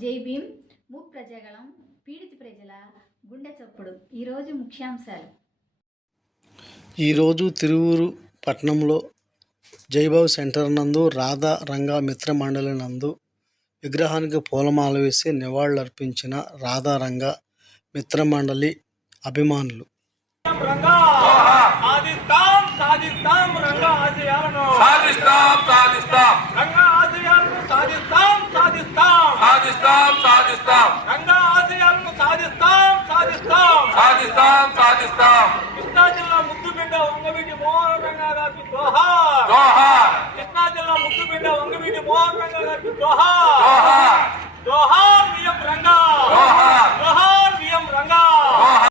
జై భీమ్. ము ప్రజగళం పీడిత ప్రజల గుండె చప్పుడు. ఈరోజు ముఖ్యాంశాలు. ఈరోజు తిరువూరు పట్టణంలో జైబాబు సెంటర్ నందు రాధా రంగా మిత్ర మండలి నందు విగ్రహానికి పూలమాల వేసి నివాళులర్పించిన రాధా రంగా మిత్ర మండలి అభిమానులు. రంగా సాధిస్తాం సాధిస్తాం రంగా ఆశయాలను సాధిస్తాం సాధిస్తాం రంగా ఆశయాలను సాధిస్తాం సాధిస్తాం సాధిస్తాం. రంగా ఆశయాలను సాధిస్తాం సాధిస్తాం. సాధిస్తాం సాధిస్తాం. కృష్ణా జిల్లా ముద్దుబిడ్డ వంగవీటి మోహన్ రంగా గారికి జోహార్. జోహార్. కృష్ణా జిల్లా ముద్దుబిడ్డ వంగవీటి మోహన్ రంగా గారికి జోహార్.